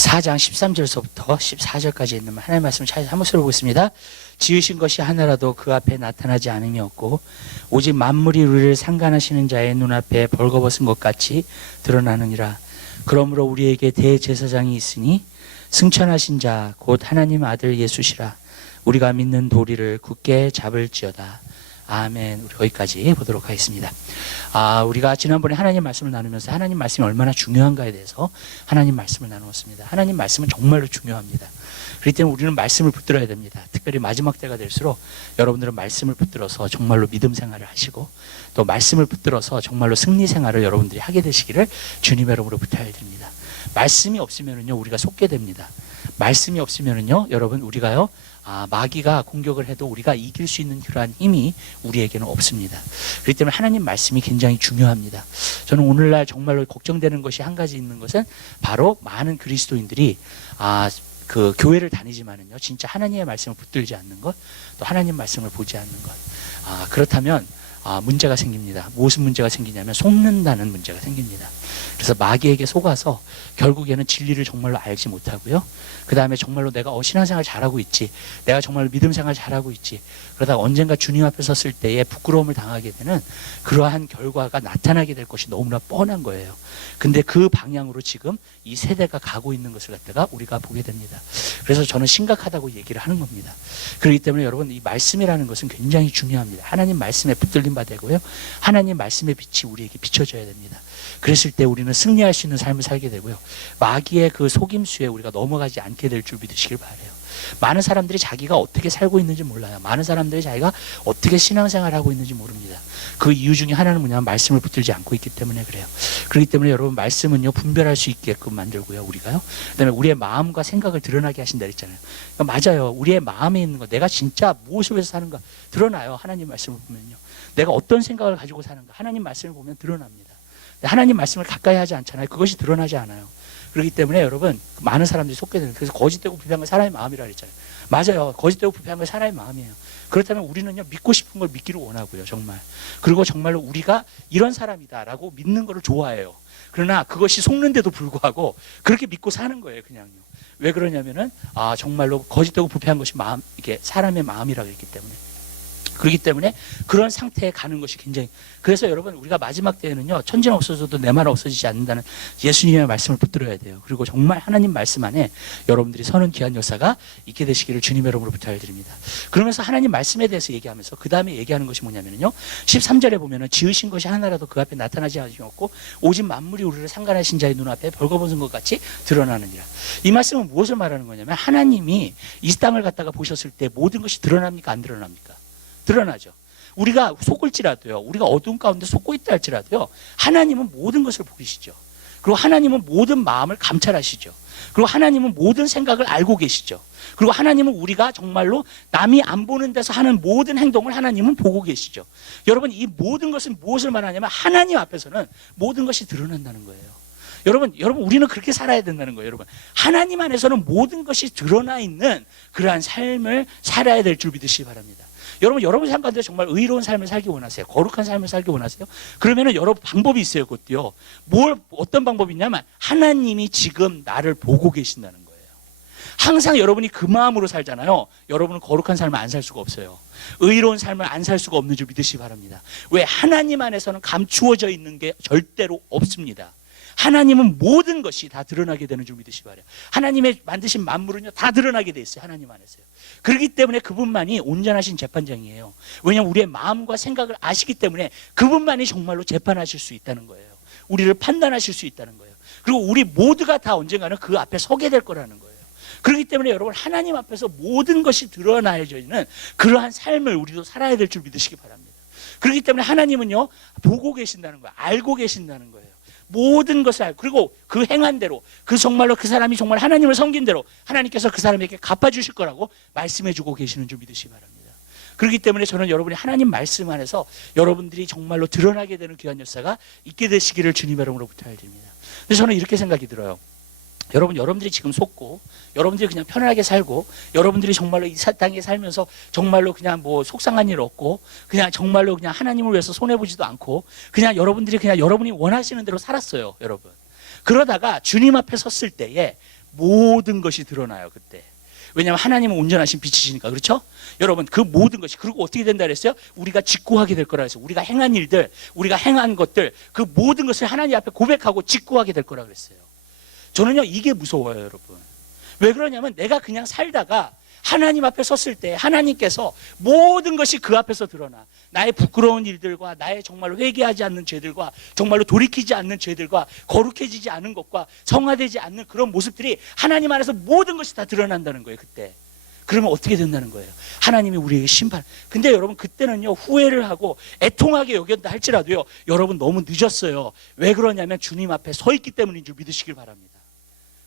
4장 13절서부터 14절까지 있는 하나님의 말씀을 잘 한번 살펴보겠습니다. 지으신 것이 하나라도 그 앞에 나타나지 않음이 없고 오직 만물이 우리를 상관하시는 자의 눈앞에 벌거벗은 것 같이 드러나느니라. 그러므로 우리에게 대제사장이 있으니 승천하신 자 곧 하나님 아들 예수시라. 우리가 믿는 도리를 굳게 잡을지어다. 아멘. 우리 거기까지 보도록 하겠습니다. 우리가 지난번에 하나님 말씀을 나누면서 하나님 말씀이 얼마나 중요한가에 대해서 하나님 말씀을 나누었습니다. 하나님 말씀은 정말로 중요합니다. 그렇기 때문에 우리는 말씀을 붙들어야 됩니다. 특별히 마지막 때가 될수록 여러분들은 말씀을 붙들어서 정말로 믿음 생활을 하시고 또 말씀을 붙들어서 정말로 승리 생활을 여러분들이 하게 되시기를 주님의 이름으로 부탁드립니다. 말씀이 없으면은요 우리가 속게 됩니다. 말씀이 없으면은요 여러분 우리가요 마귀가 공격을 해도 우리가 이길 수 있는 그러한 힘이 우리에게는 없습니다. 그렇기 때문에 하나님 말씀이 굉장히 중요합니다. 저는 오늘날 정말로 걱정되는 것이 한 가지 있는 것은 바로 많은 그리스도인들이 그 교회를 다니지만은요 진짜 하나님의 말씀을 붙들지 않는 것, 또 하나님 말씀을 보지 않는 것. 그렇다면 문제가 생깁니다. 무슨 문제가 생기냐면 속는다는 문제가 생깁니다. 그래서 마귀에게 속아서 결국에는 진리를 정말로 알지 못하고요. 그 다음에 정말로 내가 신앙생활 잘하고 있지, 내가 정말로 믿음생활 잘하고 있지, 그러다가 언젠가 주님 앞에 섰을 때에 부끄러움을 당하게 되는 그러한 결과가 나타나게 될 것이 너무나 뻔한 거예요. 근데 그 방향으로 지금 이 세대가 가고 있는 것을 갖다가 우리가 보게 됩니다. 그래서 저는 심각하다고 얘기를 하는 겁니다. 그렇기 때문에 여러분 이 말씀이라는 것은 굉장히 중요합니다. 하나님 말씀에 붙들림 바 되고요. 하나님 말씀의 빛이 우리에게 비춰져야 됩니다. 그랬을 때 우리는 승리할 수 있는 삶을 살게 되고요. 마귀의 그 속임수에 우리가 넘어가지 않게 될 줄 믿으시길 바라요. 많은 사람들이 자기가 어떻게 살고 있는지 몰라요. 많은 사람들이 자기가 어떻게 신앙생활을 하고 있는지 모릅니다. 그 이유 중에 하나는 뭐냐면 말씀을 붙들지 않고 있기 때문에 그래요. 그렇기 때문에 여러분 말씀은요 분별할 수 있게끔 만들고요. 우리가요. 그다음에 우리의 마음과 생각을 드러나게 하신다 그랬잖아요. 그러니까 맞아요. 우리의 마음에 있는 거, 내가 진짜 무엇을 위해서 사는가 드러나요. 하나님 말씀을 보면요. 내가 어떤 생각을 가지고 사는가 하나님 말씀을 보면 드러납니다. 하나님 말씀을 가까이 하지 않잖아요. 그것이 드러나지 않아요. 그렇기 때문에 여러분 많은 사람들이 속게 되는, 그래서 거짓되고 부패한 건 사람의 마음이라 그랬잖아요. 맞아요. 거짓되고 부패한 건 사람의 마음이에요. 그렇다면 우리는요 믿고 싶은 걸 믿기를 원하고요. 정말. 그리고 정말로 우리가 이런 사람이다라고 믿는 거를 좋아해요. 그러나 그것이 속는데도 불구하고 그렇게 믿고 사는 거예요. 그냥요. 왜 그러냐면은 정말로 거짓되고 부패한 것이 마음, 이게 사람의 마음이라고 했기 때문에. 그렇기 때문에 그런 상태에 가는 것이 굉장히, 그래서 여러분 우리가 마지막 때에는요 천지는 없어져도 내 말 없어지지 않는다는 예수님의 말씀을 붙들어야 돼요. 그리고 정말 하나님 말씀 안에 여러분들이 서는 귀한 역사가 있게 되시기를 주님의 이름으로 부탁드립니다. 그러면서 하나님 말씀에 대해서 얘기하면서 그 다음에 얘기하는 것이 뭐냐면요 13절에 보면은 지으신 것이 하나라도 그 앞에 나타나지 않았고 오직 만물이 우리를 상관하신 자의 눈앞에 벌거벗은 것 같이 드러나느니라. 이 말씀은 무엇을 말하는 거냐면 하나님이 이 땅을 갖다가 보셨을 때 모든 것이 드러납니까 안 드러납니까? 드러나죠. 우리가 속을지라도요, 우리가 어두운 가운데 속고 있다 할지라도요, 하나님은 모든 것을 보이시죠. 그리고 하나님은 모든 마음을 감찰하시죠. 그리고 하나님은 모든 생각을 알고 계시죠. 그리고 하나님은 우리가 정말로 남이 안 보는 데서 하는 모든 행동을 하나님은 보고 계시죠. 여러분 이 모든 것은 무엇을 말하냐면 하나님 앞에서는 모든 것이 드러난다는 거예요. 여러분 우리는 그렇게 살아야 된다는 거예요. 여러분 하나님 안에서는 모든 것이 드러나 있는 그러한 삶을 살아야 될 줄 믿으시기 바랍니다. 여러분 삶 가운데 정말 의로운 삶을 살기 원하세요? 거룩한 삶을 살기 원하세요? 그러면은 여러분 방법이 있어요. 그것도요. 어떤 방법이 있냐면 하나님이 지금 나를 보고 계신다는 거예요. 항상 여러분이 그 마음으로 살잖아요. 여러분은 거룩한 삶을 안 살 수가 없어요. 의로운 삶을 안 살 수가 없는 줄 믿으시기 바랍니다. 왜? 하나님 안에서는 감추어져 있는 게 절대로 없습니다. 하나님은 모든 것이 다 드러나게 되는 줄 믿으시기 바라요. 하나님의 만드신 만물은요 다 드러나게 돼 있어요. 하나님 안에서요. 그렇기 때문에 그분만이 온전하신 재판장이에요. 왜냐하면 우리의 마음과 생각을 아시기 때문에 그분만이 정말로 재판하실 수 있다는 거예요. 우리를 판단하실 수 있다는 거예요. 그리고 우리 모두가 다 언젠가는 그 앞에 서게 될 거라는 거예요. 그렇기 때문에 여러분 하나님 앞에서 모든 것이 드러나져 있는 그러한 삶을 우리도 살아야 될 줄 믿으시기 바랍니다. 그렇기 때문에 하나님은요 보고 계신다는 거예요. 알고 계신다는 거예요. 모든 것을 알고, 그리고 그 행한 대로, 그 정말로 그 사람이 정말 하나님을 섬긴 대로 하나님께서 그 사람에게 갚아주실 거라고 말씀해주고 계시는 줄 믿으시기 바랍니다. 그렇기 때문에 저는 여러분이 하나님 말씀 안에서 여러분들이 정말로 드러나게 되는 귀한 역사가 있게 되시기를 주님의 이름으로 부탁드립니다. 그래서 저는 이렇게 생각이 들어요. 여러분들이 지금 속고, 여러분들이 그냥 편안하게 살고, 여러분들이 정말로 이 땅에 살면서 정말로 그냥 뭐 속상한 일 없고, 그냥 정말로 그냥 하나님을 위해서 손해보지도 않고, 그냥 여러분들이 그냥 여러분이 원하시는 대로 살았어요, 여러분. 그러다가 주님 앞에 섰을 때에 모든 것이 드러나요. 그때. 왜냐하면 하나님은 온전하신 빛이시니까. 그렇죠? 여러분, 그 모든 것이, 그리고 어떻게 된다 그랬어요? 우리가 직구하게 될 거라 그랬어요. 우리가 행한 일들, 우리가 행한 것들, 그 모든 것을 하나님 앞에 고백하고 직구하게 될 거라 그랬어요. 저는요, 이게 무서워요, 여러분. 왜 그러냐면 내가 그냥 살다가 하나님 앞에 섰을 때 하나님께서 모든 것이 그 앞에서 드러나. 나의 부끄러운 일들과 나의 정말로 회개하지 않는 죄들과 정말로 돌이키지 않는 죄들과 거룩해지지 않은 것과 성화되지 않는 그런 모습들이 하나님 안에서 모든 것이 다 드러난다는 거예요. 그때. 그러면 어떻게 된다는 거예요? 하나님이 우리에게 심판. 근데 여러분, 그때는요, 후회를 하고 애통하게 여겼다 할지라도요, 여러분 너무 늦었어요. 왜 그러냐면 주님 앞에 서 있기 때문인 줄 믿으시길 바랍니다.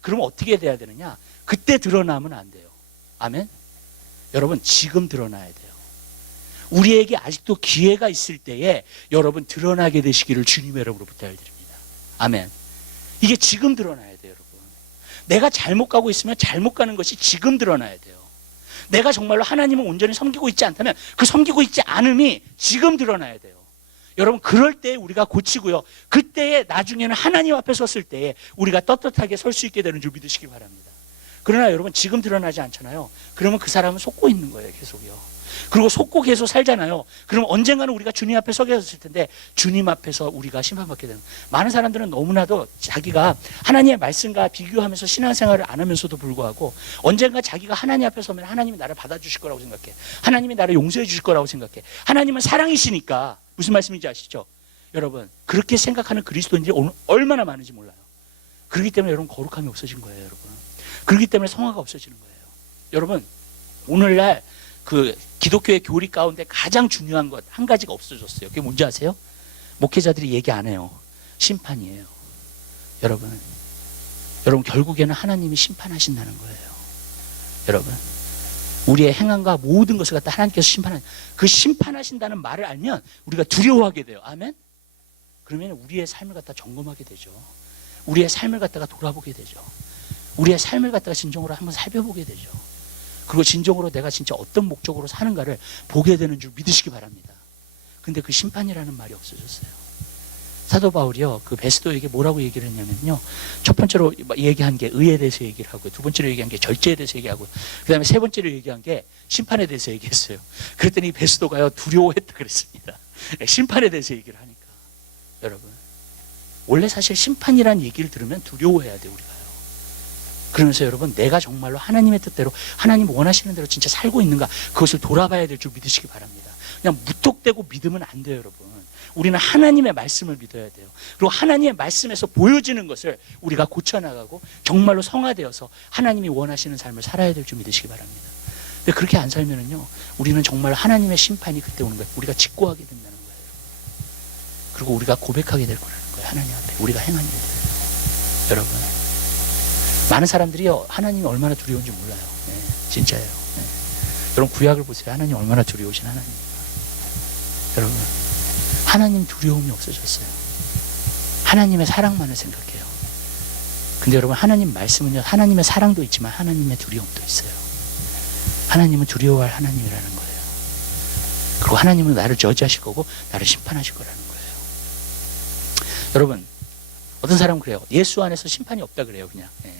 그러면 어떻게 돼야 되느냐? 그때 드러나면 안 돼요. 아멘? 여러분, 지금 드러나야 돼요. 우리에게 아직도 기회가 있을 때에 여러분 드러나게 되시기를 주님의 이름으로 부탁드립니다. 아멘. 이게 지금 드러나야 돼요, 여러분. 내가 잘못 가고 있으면 잘못 가는 것이 지금 드러나야 돼요. 내가 정말로 하나님을 온전히 섬기고 있지 않다면 그 섬기고 있지 않음이 지금 드러나야 돼요. 여러분, 그럴 때 우리가 고치고요, 그때에 나중에는 하나님 앞에 섰을 때에 우리가 떳떳하게 설 수 있게 되는 줄 믿으시기 바랍니다. 그러나 여러분, 지금 드러나지 않잖아요. 그러면 그 사람은 속고 있는 거예요, 계속요. 그리고 속고 계속 살잖아요. 그럼 언젠가는 우리가 주님 앞에 서게 됐을 텐데 주님 앞에서 우리가 심판받게 되는. 많은 사람들은 너무나도 자기가 하나님의 말씀과 비교하면서 신앙생활을 안 하면서도 불구하고 언젠가 자기가 하나님 앞에 서면 하나님이 나를 받아주실 거라고 생각해. 하나님이 나를 용서해 주실 거라고 생각해. 하나님은 사랑이시니까. 무슨 말씀인지 아시죠? 여러분, 그렇게 생각하는 그리스도인들이 얼마나 많은지 몰라요. 그렇기 때문에 여러분 거룩함이 없어진 거예요, 여러분. 그렇기 때문에 성화가 없어지는 거예요. 여러분, 오늘날 그 기독교의 교리 가운데 가장 중요한 것 한 가지가 없어졌어요. 그게 뭔지 아세요? 목회자들이 얘기 안 해요. 심판이에요. 여러분 결국에는 하나님이 심판하신다는 거예요. 여러분, 우리의 행함과 모든 것을 갖다 하나님께서 그 심판하신다는 말을 알면 우리가 두려워하게 돼요. 아멘? 그러면 우리의 삶을 갖다 점검하게 되죠. 우리의 삶을 갖다가 돌아보게 되죠. 우리의 삶을 갖다가 진정으로 한번 살펴보게 되죠. 그리고 진정으로 내가 진짜 어떤 목적으로 사는가를 보게 되는 줄 믿으시기 바랍니다. 근데 그 심판이라는 말이 없어졌어요. 사도 바울이요, 그 베스도에게 뭐라고 얘기를 했냐면요, 첫 번째로 얘기한 게 의에 대해서 얘기를 하고, 두 번째로 얘기한 게 절제에 대해서 얘기하고, 그 다음에 세 번째로 얘기한 게 심판에 대해서 얘기했어요. 그랬더니 베스도가요, 두려워했다 그랬습니다. 심판에 대해서 얘기를 하니까. 여러분, 원래 사실 심판이라는 얘기를 들으면 두려워해야 돼요, 우리가요. 그러면서 여러분, 내가 정말로 하나님의 뜻대로, 하나님 원하시는 대로 진짜 살고 있는가, 그것을 돌아봐야 될 줄 믿으시기 바랍니다. 그냥 무턱대고 믿으면 안 돼요, 여러분. 우리는 하나님의 말씀을 믿어야 돼요. 그리고 하나님의 말씀에서 보여지는 것을 우리가 고쳐나가고 정말로 성화되어서 하나님이 원하시는 삶을 살아야 될 줄 믿으시기 바랍니다. 근데 그렇게 안 살면은요, 우리는 정말 하나님의 심판이 그때 오는 거예요. 우리가 직고하게 된다는 거예요. 그리고 우리가 고백하게 될 거라는 거예요. 하나님 앞에 우리가 행한 일들. 여러분, 많은 사람들이요, 하나님이 얼마나 두려운지 몰라요. 네, 진짜예요. 네. 여러분, 구약을 보세요. 하나님 얼마나 두려우신 하나님입니까? 여러분, 하나님 두려움이 없어졌어요. 하나님의 사랑만을 생각해요. 근데 여러분, 하나님 말씀은요, 하나님의 사랑도 있지만 하나님의 두려움도 있어요. 하나님은 두려워할 하나님이라는 거예요. 그리고 하나님은 나를 저지하실 거고 나를 심판하실 거라는 거예요. 여러분, 어떤 사람은 그래요. 예수 안에서 심판이 없다 그래요. 그냥. 예.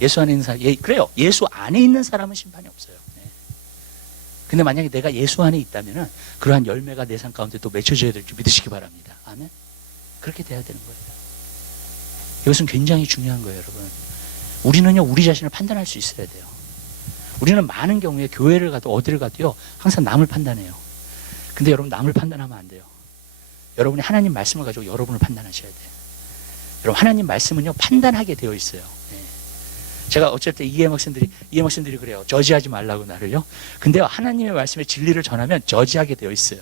예수 안에 있는 사람, 그래요. 예수 안에 있는 사람은 심판이 없어요. 예. 근데 만약에 내가 예수 안에 있다면은 그러한 열매가 내 삶 가운데 또 맺혀져야 될 줄 믿으시기 바랍니다. 아멘. 그렇게 돼야 되는 거예요. 이것은 굉장히 중요한 거예요, 여러분. 우리는요, 우리 자신을 판단할 수 있어야 돼요. 우리는 많은 경우에 교회를 가도 어디를 가도요, 항상 남을 판단해요. 근데 여러분, 남을 판단하면 안 돼요. 여러분이 하나님 말씀을 가지고 여러분을 판단하셔야 돼요. 여러분, 하나님 말씀은요, 판단하게 되어 있어요. 네. 제가 어쩔 때 이해 학생들이 그래요. 저지하지 말라고 나를요. 근데 하나님의 말씀에 진리를 전하면 저지하게 되어 있어요.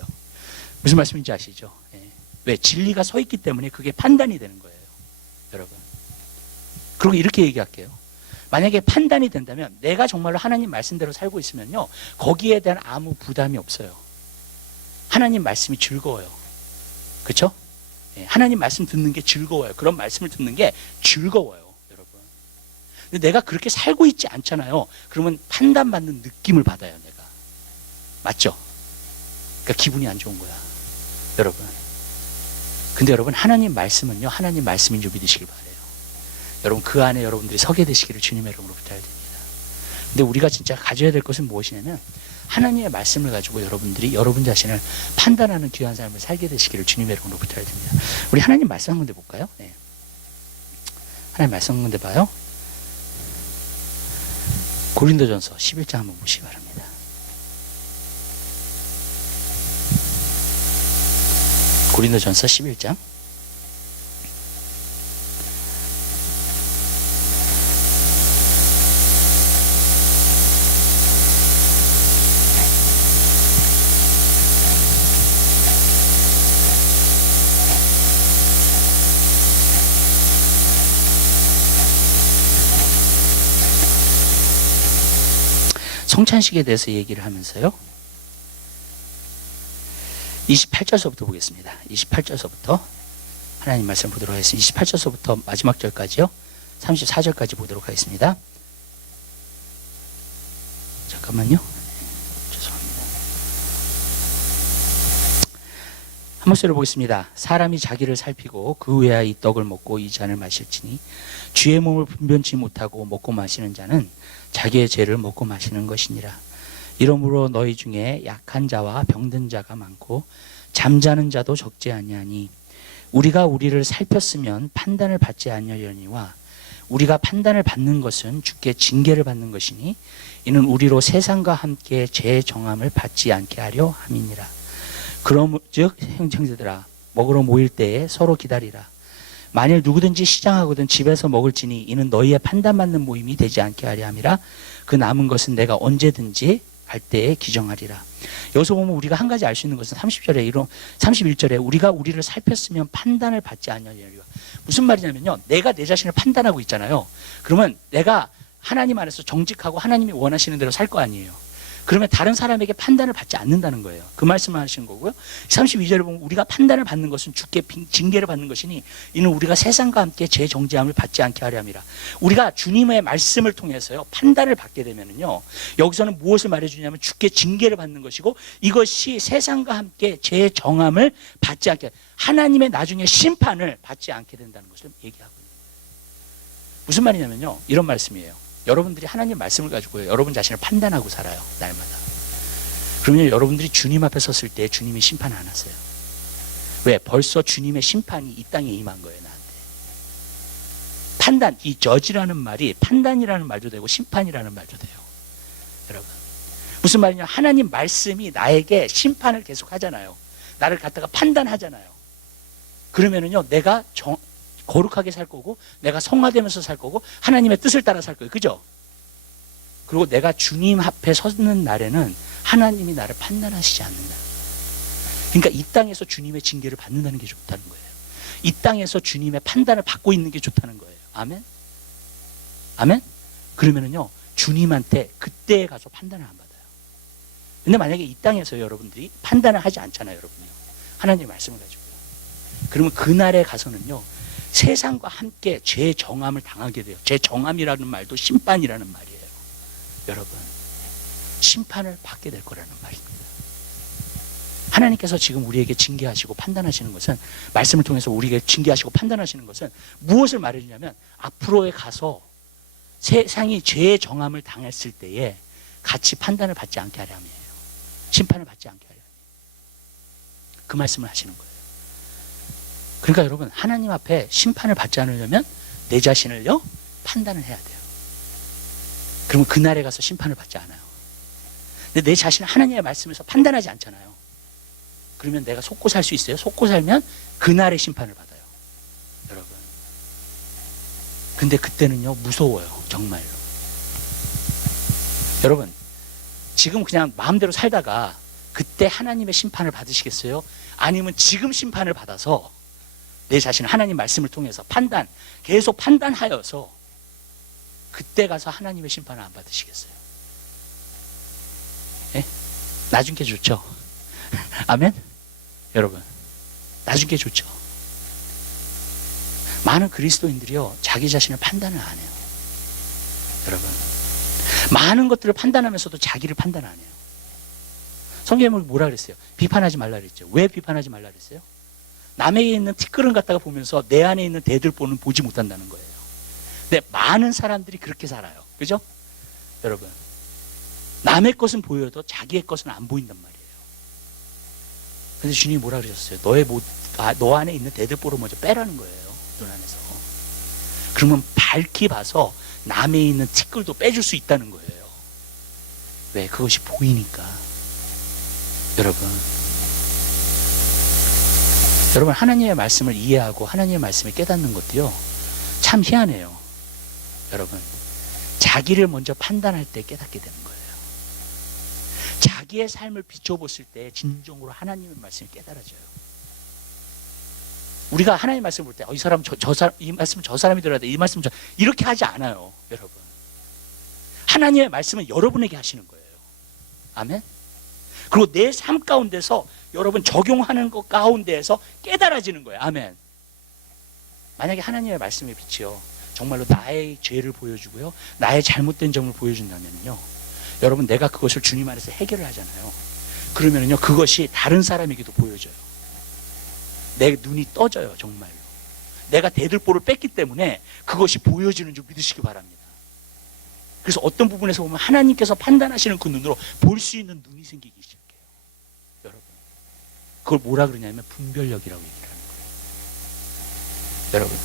무슨 말씀인지 아시죠? 네. 왜? 진리가 서 있기 때문에 그게 판단이 되는 거예요. 여러분. 그리고 이렇게 얘기할게요. 만약에 판단이 된다면 내가 정말로 하나님 말씀대로 살고 있으면요, 거기에 대한 아무 부담이 없어요. 하나님 말씀이 즐거워요. 그렇죠? 하나님 말씀 듣는 게 즐거워요. 그런 말씀을 듣는 게 즐거워요, 여러분. 근데 내가 그렇게 살고 있지 않잖아요. 그러면 판단받는 느낌을 받아요, 내가. 맞죠? 그러니까 기분이 안 좋은 거야, 여러분. 근데 여러분, 하나님 말씀은요, 하나님 말씀인 줄 믿으시길 바라요. 여러분 그 안에 여러분들이 서게 되시기를 주님의 이름으로 부탁드립니다. 근데 우리가 진짜 가져야 될 것은 무엇이냐면 하나님의 말씀을 가지고 여러분들이 여러분 자신을 판단하는 귀한 삶을 살게 되시기를 주님의 이름으로 부탁드립니다. 우리 하나님 말씀 한 군데 볼까요? 네. 하나님 말씀 한 군데 봐요. 고린도전서 11장 한번 보시기 바랍니다. 고린도전서 11장 성찬식에 대해서 얘기를 하면서요. 28절서부터 보겠습니다. 28절서부터 하나님 말씀 보도록 하겠습니다. 28절서부터 마지막 절까지요. 34절까지 보도록 하겠습니다. 잠깐만요. 죄송합니다. 한 목소리로 보겠습니다. 사람이 자기를 살피고 그 외야 이 떡을 먹고 이 잔을 마실지니 주의 몸을 분변치 못하고 먹고 마시는 자는 자기의 죄를 먹고 마시는 것이니라. 이러므로 너희 중에 약한 자와 병든 자가 많고 잠자는 자도 적지 아니하니 우리가 우리를 살폈으면 판단을 받지 아니하려니와 우리가 판단을 받는 것은 주께 징계를 받는 것이니 이는 우리로 세상과 함께 죄의 정함을 받지 않게 하려 함이니라. 그러므즉 형제들아 먹으러 모일 때에 서로 기다리라. 만일 누구든지 시장하거든 집에서 먹을지니 이는 너희의 판단받는 모임이 되지 않게 하려 함이라. 그 남은 것은 내가 언제든지 갈 때에 기정하리라. 여기서 보면 우리가 한 가지 알 수 있는 것은 31절에 우리가 우리를 살폈으면 판단을 받지 아니하리라. 무슨 말이냐면요, 내가 내 자신을 판단하고 있잖아요. 그러면 내가 하나님 안에서 정직하고 하나님이 원하시는 대로 살 거 아니에요. 그러면 다른 사람에게 판단을 받지 않는다는 거예요. 그 말씀을 하시는 거고요. 32절에 보면 우리가 판단을 받는 것은 주께 징계를 받는 것이니 이는 우리가 세상과 함께 제 정죄함을 받지 않게 하려 함이라. 우리가 주님의 말씀을 통해서요 판단을 받게 되면은요, 여기서는 무엇을 말해주냐면 주께 징계를 받는 것이고 이것이 세상과 함께 제 정함을 받지 않게, 하나님의 나중에 심판을 받지 않게 된다는 것을 얘기하고 있는 거예요. 무슨 말이냐면요, 이런 말씀이에요. 여러분들이 하나님 말씀을 가지고 여러분 자신을 판단하고 살아요, 날마다. 그러면 여러분들이 주님 앞에 섰을 때 주님이 심판 안 하세요. 왜? 벌써 주님의 심판이 이 땅에 임한 거예요, 나한테. 판단, 이 저지라는 말이 판단이라는 말도 되고 심판이라는 말도 돼요. 여러분, 무슨 말이냐, 하나님 말씀이 나에게 심판을 계속 하잖아요. 나를 갖다가 판단하잖아요. 그러면은요, 내가 거룩하게 살 거고 내가 성화되면서 살 거고 하나님의 뜻을 따라 살 거예요. 그죠? 그리고 내가 주님 앞에 서는 날에는 하나님이 나를 판단하시지 않는다. 그러니까 이 땅에서 주님의 징계를 받는다는 게 좋다는 거예요. 이 땅에서 주님의 판단을 받고 있는 게 좋다는 거예요. 아멘? 아멘? 그러면은요, 주님한테 그때에 가서 판단을 안 받아요. 근데 만약에 이 땅에서 여러분들이 판단을 하지 않잖아요, 여러분요. 하나님의 말씀을 가지고요. 그러면 그날에 가서는요, 세상과 함께 죄 정함을 당하게 돼요. 죄 정함이라는 말도 심판이라는 말이에요. 여러분, 심판을 받게 될 거라는 말입니다. 하나님께서 지금 우리에게 징계하시고 판단하시는 것은, 말씀을 통해서 우리에게 징계하시고 판단하시는 것은 무엇을 말해주냐면 앞으로에 가서 세상이 죄의 정함을 당했을 때에 같이 판단을 받지 않게 하려 함이에요. 심판을 받지 않게 하려 함이에요. 그 말씀을 하시는 거예요. 그러니까 여러분, 하나님 앞에 심판을 받지 않으려면 내 자신을요 판단을 해야 돼요. 그러면 그날에 가서 심판을 받지 않아요. 근데 내 자신을 하나님의 말씀에서 판단하지 않잖아요. 그러면 내가 속고 살 수 있어요? 속고 살면 그날의 심판을 받아요, 여러분. 근데 그때는요 무서워요, 정말로. 여러분, 지금 그냥 마음대로 살다가 그때 하나님의 심판을 받으시겠어요? 아니면 지금 심판을 받아서 내 자신을 하나님 말씀을 통해서 계속 판단하여서 그때 가서 하나님의 심판을 안 받으시겠어요? 예? 나중 게 좋죠? 아멘? 여러분, 나중 게 좋죠? 많은 그리스도인들이요 자기 자신을 판단을 안 해요. 여러분, 많은 것들을 판단하면서도 자기를 판단 안 해요. 성경에 뭐라 그랬어요? 비판하지 말라 그랬죠. 왜 비판하지 말라 그랬어요? 남에게 있는 티끌은 갖다가 보면서 내 안에 있는 대들보는 보지 못한다는 거예요. 근데 많은 사람들이 그렇게 살아요. 그죠? 여러분, 남의 것은 보여도 자기의 것은 안 보인단 말이에요. 근데 주님이 뭐라 그러셨어요? 너 안에 있는 대들보를 먼저 빼라는 거예요. 눈 안에서. 그러면 밝히 봐서 남에 있는 티끌도 빼줄 수 있다는 거예요. 왜? 그것이 보이니까. 여러분 하나님의 말씀을 이해하고 하나님의 말씀을 깨닫는 것도요, 참 희한해요. 여러분, 자기를 먼저 판단할 때 깨닫게 되는 거예요. 자기의 삶을 비춰봤을 때 진정으로 하나님의 말씀이 깨달아져요. 우리가 하나님의 말씀을 볼 때 이 사람 이 말씀은 저 사람이 들어야 돼, 이 말씀은 이렇게 하지 않아요. 여러분, 하나님의 말씀은 여러분에게 하시는 거예요. 아멘. 그리고 내 삶 가운데서 여러분 적용하는 것 가운데에서 깨달아지는 거예요. 아멘. 만약에 하나님의 말씀의 빛이요, 정말로 나의 죄를 보여주고요, 나의 잘못된 점을 보여준다면요, 여러분 내가 그것을 주님 안에서 해결을 하잖아요. 그러면요 그것이 다른 사람에게도 보여져요. 내 눈이 떠져요. 정말로 내가 대들보를 뺐기 때문에 그것이 보여지는 줄 믿으시기 바랍니다. 그래서 어떤 부분에서 보면 하나님께서 판단하시는 그 눈으로 볼 수 있는 눈이 생기기 시작해요. 여러분, 그걸 뭐라 그러냐면 분별력이라고 얘기를 하는 거예요. 여러분,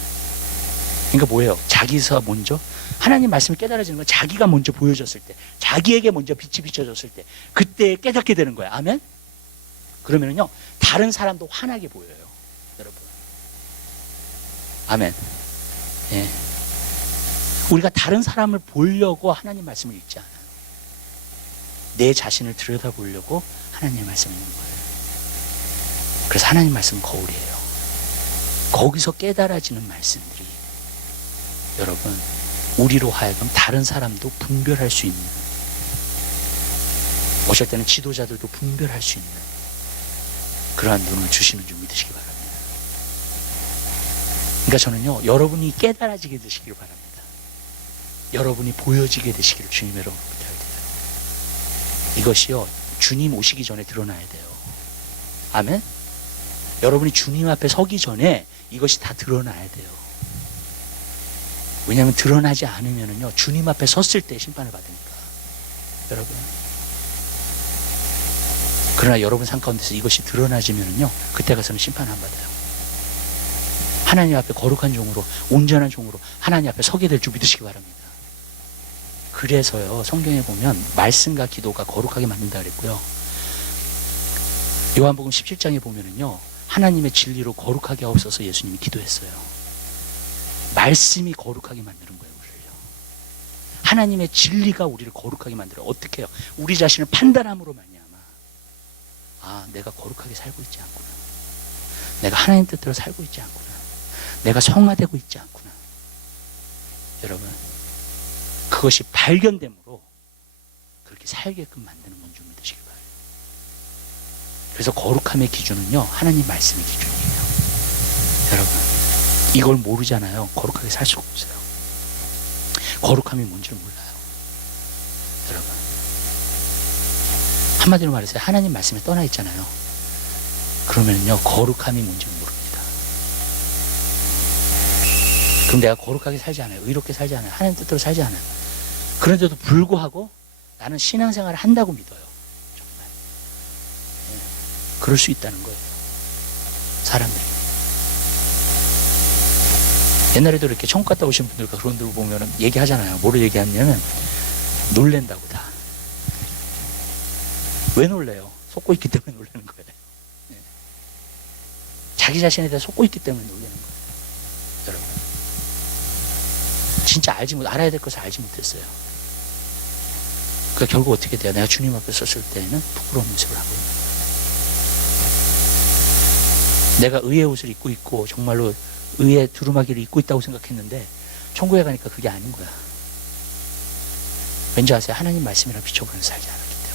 그러니까 뭐예요? 자기서 먼저 하나님 말씀을 깨달아지는 건 자기가 먼저 보여졌을 때, 자기에게 먼저 빛이 비춰졌을 때, 그때 깨닫게 되는 거예요. 아멘. 그러면요 다른 사람도 환하게 보여요. 여러분, 아멘. 예. 우리가 다른 사람을 보려고 하나님 말씀을 읽지 않아요. 내 자신을 들여다보려고 하나님 말씀을 읽는 거예요. 그래서 하나님 말씀은 거울이에요. 거기서 깨달아지는 말씀들이 여러분 우리로 하여금 다른 사람도 분별할 수 있는, 어쩔 때는 지도자들도 분별할 수 있는 그러한 눈을 주시는 줄 믿으시기 바랍니다. 그러니까 저는요, 여러분이 깨달아지게 되시길 바랍니다. 여러분이 보여지게 되시기를 주님 여러분 부탁을 드려요. 이것이요 주님 오시기 전에 드러나야 돼요. 아멘. 여러분이 주님 앞에 서기 전에 이것이 다 드러나야 돼요. 왜냐하면 드러나지 않으면요 주님 앞에 섰을 때 심판을 받으니까. 여러분, 그러나 여러분 삶 가운데서 이것이 드러나지면요 그때 가서는 심판 안 받아요. 하나님 앞에 거룩한 종으로, 온전한 종으로 하나님 앞에 서게 될 줄 믿으시기 바랍니다. 그래서요 성경에 보면 말씀과 기도가 거룩하게 만든다 그랬고요, 요한복음 17장에 보면은요 하나님의 진리로 거룩하게 하옵소서 예수님이 기도했어요. 말씀이 거룩하게 만드는 거예요. 우리를요, 하나님의 진리가 우리를 거룩하게 만들어요. 어떻게 해요? 우리 자신을 판단함으로 말미암아, 아 내가 거룩하게 살고 있지 않구나, 내가 하나님 뜻대로 살고 있지 않구나, 내가 성화되고 있지 않구나. 여러분, 그것이 발견됨으로 그렇게 살게끔 만드는 건 좀 믿으시기 바라요. 그래서 거룩함의 기준은요 하나님 말씀의 기준이에요. 여러분, 이걸 모르잖아요. 거룩하게 살 수가 없어요. 거룩함이 뭔지를 몰라요. 여러분, 한마디로 말해서 하나님 말씀에 떠나 있잖아요. 그러면요 거룩함이 뭔지를 모릅니다. 그럼 내가 거룩하게 살지 않아요, 의롭게 살지 않아요, 하나님 뜻대로 살지 않아요. 그런데도 불구하고 나는 신앙생활을 한다고 믿어요. 정말. 네. 그럴 수 있다는 거예요. 사람들이. 옛날에도 이렇게 천국 갔다 오신 분들과 그런 분들 보면 얘기하잖아요. 뭐를 얘기하냐면 놀랜다고 다. 왜 놀래요? 속고 있기 때문에 놀라는 거예요. 네. 자기 자신에 대해 속고 있기 때문에 놀라는 거예요. 여러분, 진짜 알아야 될 것을 알지 못했어요. 그러니까 결국 어떻게 돼요? 내가 주님 앞에 섰을 때는 부끄러운 모습을 하고 있는 거예요. 내가 의의 옷을 입고 있고 정말로 의의 두루마기를 입고 있다고 생각했는데 천국에 가니까 그게 아닌 거야. 왠지 아세요? 하나님 말씀이랑 비춰보면서 살지 않았기 때문에.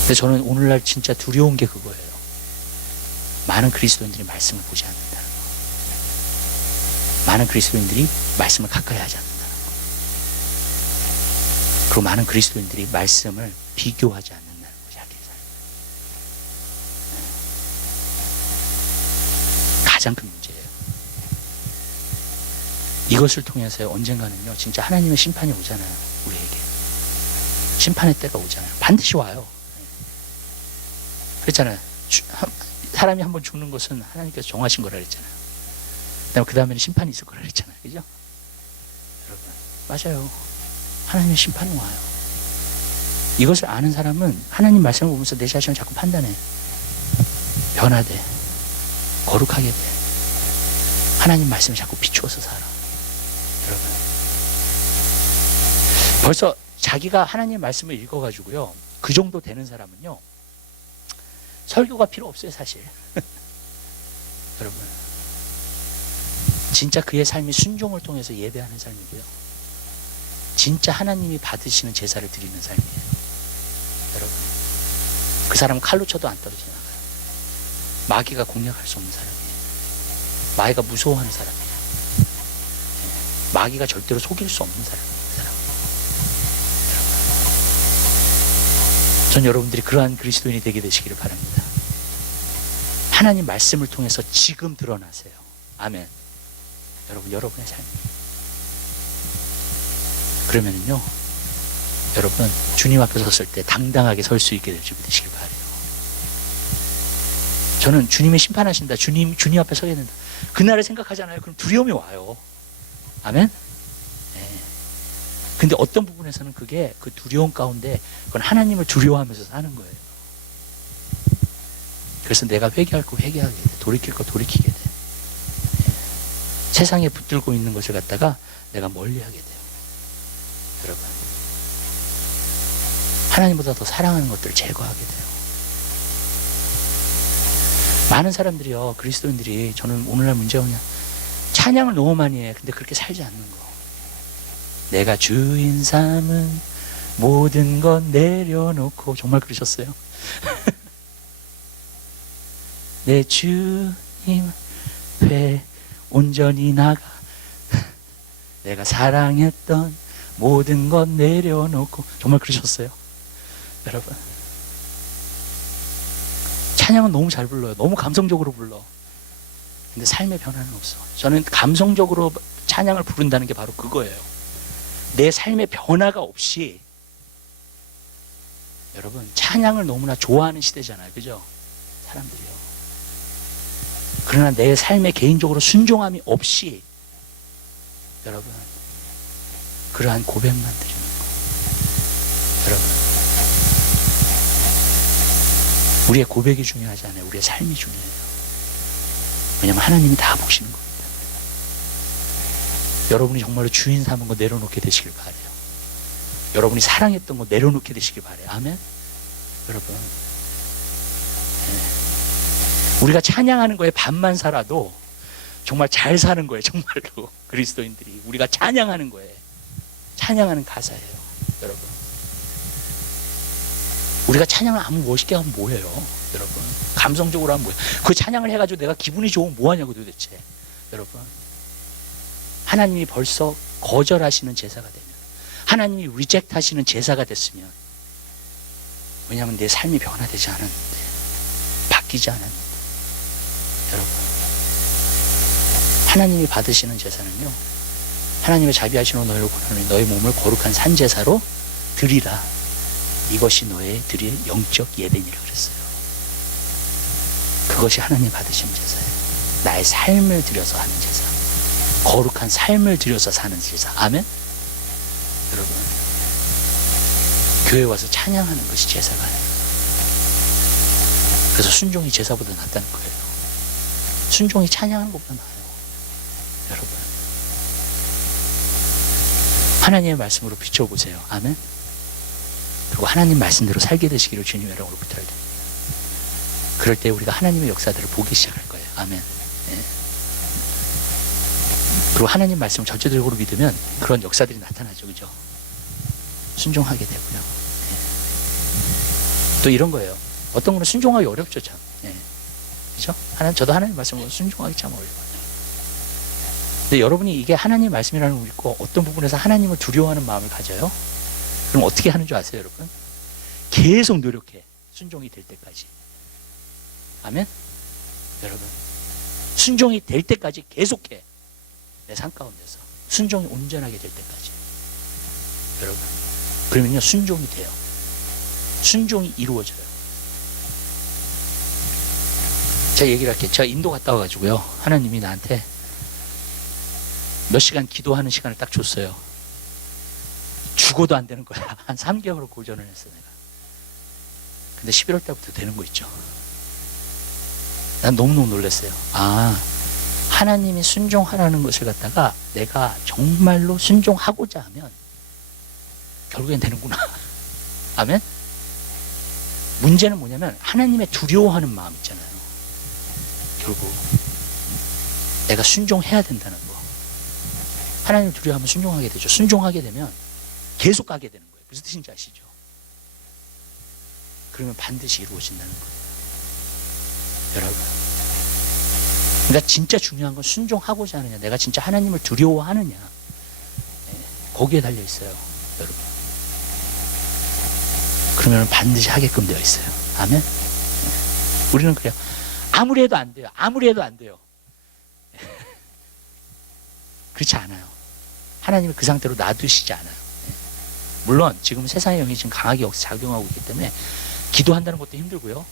근데 저는 오늘날 진짜 두려운 게 그거예요. 많은 그리스도인들이 말씀을 보지 않는다는 거. 많은 그리스도인들이 말씀을 가까이 하지 않는다는 거. 그리고 많은 그리스도인들이 말씀을 비교하지 않는다는 것이 하기를 살아요. 가장 큰 문제예요. 이것을 통해서 언젠가는요, 진짜 하나님의 심판이 오잖아요. 우리에게. 심판의 때가 오잖아요. 반드시 와요. 그랬잖아요. 사람이 한번 죽는 것은 하나님께서 정하신 거라 그랬잖아요. 그 다음에는 심판이 있을 거라 그랬잖아요. 그죠? 여러분, 맞아요. 하나님의 심판은 와요. 이것을 아는 사람은 하나님 말씀을 보면서 내 자신을 자꾸 판단해. 변화돼. 거룩하게 돼. 하나님 말씀을 자꾸 비추어서 살아. 여러분. 벌써 자기가 하나님 말씀을 읽어가지고요, 그 정도 되는 사람은요, 설교가 필요 없어요, 사실. 여러분. 진짜 그의 삶이 순종을 통해서 예배하는 삶이고요. 진짜 하나님이 받으시는 제사를 드리는 삶이에요. 여러분. 그 사람은 칼로 쳐도 안 떨어져 나가요. 마귀가 공략할 수 없는 사람이에요. 마귀가 무서워하는 사람이에요. 마귀가 절대로 속일 수 없는 사람이에요. 그 사람. 전 여러분들이 그러한 그리스도인이 되게 되시기를 바랍니다. 하나님 말씀을 통해서 지금 드러나세요. 아멘. 여러분, 여러분의 삶이. 그러면은요, 여러분, 주님 앞에 섰을 때 당당하게 설 수 있게 될 준비 되시길 바라요. 저는 주님이 심판하신다. 주님 앞에 서야 된다. 그날을 생각하잖아요. 그럼 두려움이 와요. 아멘? 네. 근데 어떤 부분에서는 그게 그 두려움 가운데 그건 하나님을 두려워하면서 사는 거예요. 그래서 내가 회개할 거 회개하게 돼. 돌이킬 거 돌이키게 돼. 네. 세상에 붙들고 있는 것을 갖다가 내가 멀리하게 돼요. 여러분. 하나님보다 더 사랑하는 것들을 제거하게 돼요. 많은 사람들이요, 그리스도인들이, 저는 오늘날 문제가 뭐냐, 찬양을 너무 많이 해. 근데 그렇게 살지 않는 거. 내가 주인 삼은 모든 것 내려놓고. 정말 그러셨어요? 내 주님 앞에 온전히 나가 내가 사랑했던 모든 것 내려놓고. 정말 그러셨어요? 여러분, 찬양은 너무 잘 불러요. 너무 감성적으로 불러. 근데 삶의 변화는 없어. 저는 감성적으로 찬양을 부른다는 게 바로 그거예요. 내 삶의 변화가 없이. 여러분, 찬양을 너무나 좋아하는 시대잖아요. 그죠? 사람들이요. 그러나 내 삶에 개인적으로 순종함이 없이, 여러분, 그러한 고백만 드리는 거. 여러분, 우리의 고백이 중요하지 않아요. 우리의 삶이 중요해요. 왜냐하면 하나님이 다 보시는 거기 때문에. 여러분이 정말로 주인 삼은 거 내려놓게 되시길 바라요. 여러분이 사랑했던 거 내려놓게 되시길 바라요. 아멘? 여러분, 네. 우리가 찬양하는 거에 반만 살아도 정말 잘 사는 거예요. 정말로 그리스도인들이. 우리가 찬양하는 거예요. 찬양하는 가사예요. 여러분, 우리가 찬양을 아무 멋있게 하면 뭐예요? 여러분, 감성적으로 하면 뭐예요? 그 찬양을 해가지고 내가 기분이 좋으면 뭐하냐고 도대체. 여러분, 하나님이 벌써 거절하시는 제사가 되면, 하나님이 리젝트 하시는 제사가 됐으면, 왜냐하면 내 삶이 변화되지 않았는데, 바뀌지 않았는데. 여러분, 하나님이 받으시는 제사는요, 하나님의 자비하시는 너희를 구하노니 너희 몸을 거룩한 산제사로 드리라. 이것이 너의 드릴 영적 예배니라 그랬어요. 그것이 하나님 받으신 제사예요. 나의 삶을 들여서 하는 제사. 거룩한 삶을 들여서 사는 제사. 아멘? 여러분, 교회 와서 찬양하는 것이 제사가 아니에요. 그래서 순종이 제사보다 낫다는 거예요. 순종이 찬양하는 것보다 나아요. 여러분, 하나님의 말씀으로 비춰보세요. 아멘? 그리고 하나님 말씀대로 살게 되시기를 주님의 이름으로 부탁드립니다. 그럴 때 우리가 하나님의 역사들을 보기 시작할 거예요. 아멘. 네. 그리고 하나님 말씀을 전체적으로 믿으면 그런 역사들이 나타나죠. 그죠? 순종하게 되고요. 네. 또 이런 거예요. 어떤 거는 순종하기 어렵죠, 참. 네. 그죠? 저도 하나님 말씀으로 순종하기 참 어려워요. 근데 여러분이 이게 하나님 말씀이라는 걸 믿고 어떤 부분에서 하나님을 두려워하는 마음을 가져요? 그럼 어떻게 하는 줄 아세요, 여러분? 계속 노력해. 순종이 될 때까지. 아멘? 여러분, 순종이 될 때까지 계속해. 내 삶 가운데서. 순종이 온전하게 될 때까지. 여러분, 그러면요 순종이 돼요. 순종이 이루어져요. 제가 얘기를 할게요. 제가 인도 갔다 와가지고요, 하나님이 나한테 몇 시간 기도하는 시간을 딱 줬어요. 죽어도 안 되는 거야. 한 3개월을 고전을 했어 내가. 근데 11월 달부터 되는 거 있죠. 난 너무너무 놀랐어요. 아, 하나님이 순종하라는 것을 갖다가 내가 정말로 순종하고자 하면 결국엔 되는구나. 아멘? 문제는 뭐냐면 하나님의 두려워하는 마음 있잖아요. 결국 내가 순종해야 된다는 거. 하나님을 두려워하면 순종하게 되죠. 순종하게 되면 계속 가게 되는 거예요. 무슨 뜻인지 아시죠? 그러면 반드시 이루어진다는 거예요. 여러분, 그러니까 진짜 중요한 건 순종하고자 하느냐, 내가 진짜 하나님을 두려워하느냐, 거기에 달려 있어요. 여러분, 그러면 반드시 하게끔 되어 있어요. 아멘? 우리는 그래요. 아무리 해도 안 돼요. 아무리 해도 안 돼요. 그렇지 않아요. 하나님이 그 상태로 놔두시지 않아요. 물론 지금 세상의 영이 지금 강하게 작용하고 있기 때문에 기도한다는 것도 힘들고요,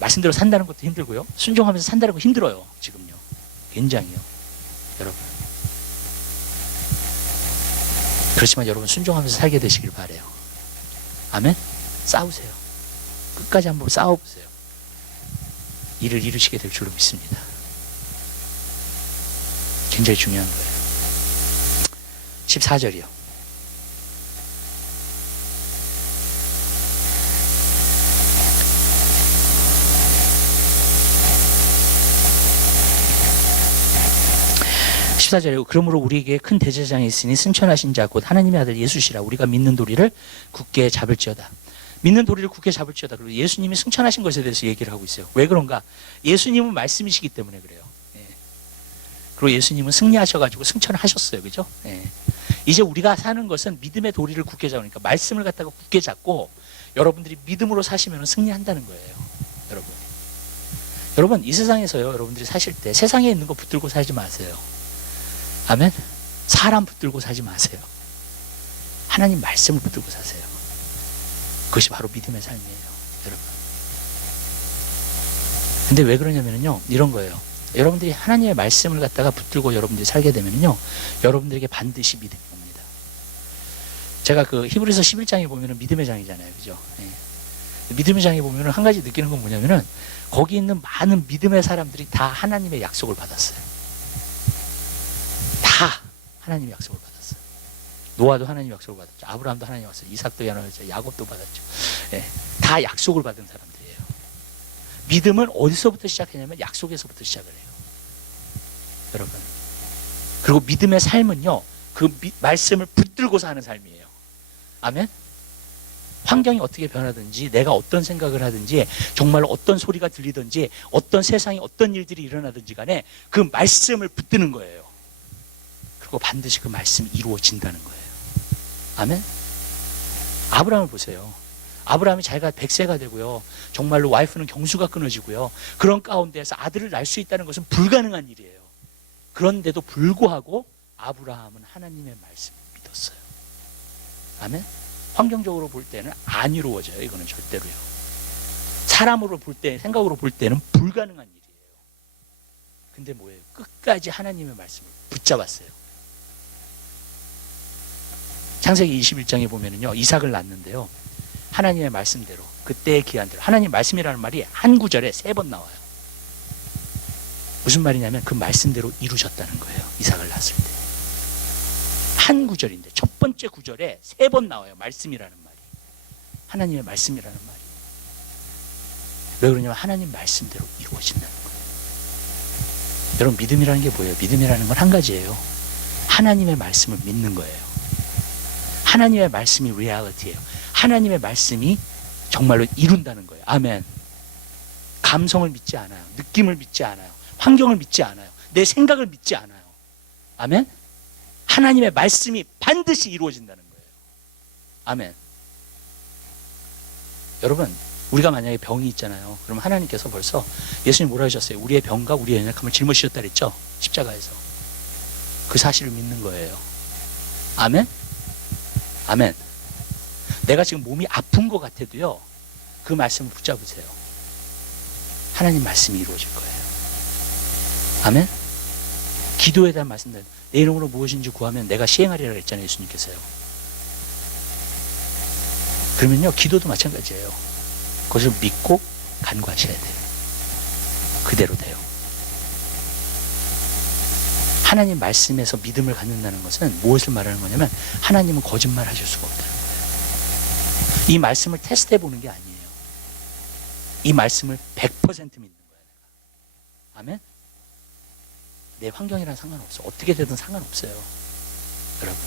말씀대로 산다는 것도 힘들고요, 순종하면서 산다는 거 힘들어요. 지금요, 굉장히요. 여러분, 그렇지만 여러분 순종하면서 살게 되시길 바라요. 아멘? 싸우세요. 끝까지 한번 싸워보세요. 일을 이루시게 될 줄로 믿습니다. 굉장히 중요한 거예요. 14절이요. 그러므로 우리에게 큰 대제사장이 있으니 승천하신 자 곧 하나님의 아들 예수시라. 우리가 믿는 도리를 굳게 잡을지어다. 믿는 도리를 굳게 잡을지어다. 그리고 예수님이 승천하신 것에 대해서 얘기를 하고 있어요. 왜 그런가? 예수님은 말씀이시기 때문에 그래요. 그리고 예수님은 승리하셔가지고 승천을 하셨어요. 그죠? 이제 우리가 사는 것은 믿음의 도리를 굳게 잡으니까 말씀을 갖다가 굳게 잡고 여러분들이 믿음으로 사시면 승리한다는 거예요. 여러분, 이 세상에서요, 여러분들이 사실 때 세상에 있는 거 붙들고 살지 마세요. 아멘? 사람 붙들고 살지 마세요. 하나님 말씀을 붙들고 사세요. 그것이 바로 믿음의 삶이에요. 여러분. 근데 왜 그러냐면요, 이런 거예요. 여러분들이 하나님의 말씀을 갖다가 붙들고 여러분들이 살게 되면요, 여러분들에게 반드시 믿음이 옵니다. 제가 그 히브리서 11장에 보면은 믿음의 장이잖아요. 그죠? 믿음의 장에 보면은 한 가지 느끼는 건 뭐냐면은 거기 있는 많은 믿음의 사람들이 다 하나님의 약속을 받았어요. 다 하나님의 약속을 받았어요. 노아도 하나님의 약속을 받았죠. 아브라함도 하나님의 약속을, 이삭도 받았죠. 야곱도 받았죠. 다 약속을 받은 사람들이에요. 믿음은 어디서부터 시작하냐면 약속에서부터 시작을 해요. 여러분. 그리고 믿음의 삶은요, 그 말씀을 붙들고 사는 삶이에요. 아멘? 환경이 어떻게 변하든지, 내가 어떤 생각을 하든지, 정말 어떤 소리가 들리든지, 어떤 세상에 어떤 일들이 일어나든지 간에 그 말씀을 붙드는 거예요. 그리고 반드시 그 말씀이 이루어진다는 거예요. 아멘? 아브라함을 보세요. 아브라함이 자기가 100세가 되고요, 정말로 와이프는 경수가 끊어지고요, 그런 가운데서 아들을 낳을 수 있다는 것은 불가능한 일이에요. 그런데도 불구하고 아브라함은 하나님의 말씀을 믿었어요. 아멘? 환경적으로 볼 때는 안 이루어져요. 이거는 절대로요. 사람으로 볼 때, 생각으로 볼 때는 불가능한 일이에요. 근데 뭐예요? 끝까지 하나님의 말씀을 붙잡았어요. 창세기 21장에 보면은요, 이삭을 낳는데요, 하나님의 말씀대로, 그때의 기한대로, 하나님 말씀이라는 말이 한 구절에 3번 나와요. 무슨 말이냐면 그 말씀대로 이루셨다는 거예요. 이삭을 낳았을 때. 한 구절인데 첫 번째 구절에 3번 나와요. 말씀이라는 말이. 하나님의 말씀이라는 말이. 왜 그러냐면 하나님 말씀대로 이루어진다는 거예요. 여러분, 믿음이라는 게 뭐예요? 믿음이라는 건 한 가지예요. 하나님의 말씀을 믿는 거예요. 하나님의 말씀이 리얼리티예요. 하나님의 말씀이 정말로 이룬다는 거예요. 아멘. 감성을 믿지 않아요. 느낌을 믿지 않아요. 환경을 믿지 않아요. 내 생각을 믿지 않아요. 아멘. 하나님의 말씀이 반드시 이루어진다는 거예요. 아멘. 여러분, 우리가 만약에 병이 있잖아요. 그럼 하나님께서 벌써, 예수님 뭐라 하셨어요? 우리의 병과 우리의 연약함을 짊어지셨다 그랬죠? 십자가에서. 그 사실을 믿는 거예요. 아멘? 아멘. 내가 지금 몸이 아픈 것 같아도요, 그 말씀을 붙잡으세요. 하나님 말씀이 이루어질 거예요. 아멘? 기도에 대한 말씀들, 내 이름으로 무엇인지 구하면 내가 시행하리라 했잖아요, 예수님께서요. 그러면요, 기도도 마찬가지예요. 그것을 믿고 간구하셔야 돼요. 그대로 돼요. 하나님 말씀에서 믿음을 갖는다는 것은 무엇을 말하는 거냐면, 하나님은 거짓말 하실 수가 없다는 거예요. 이 말씀을 테스트해 보는 게 아니에요. 이 말씀을 100% 믿는 거예요. 아멘? 내 환경이랑 상관없어. 어떻게 되든 상관없어요. 여러분,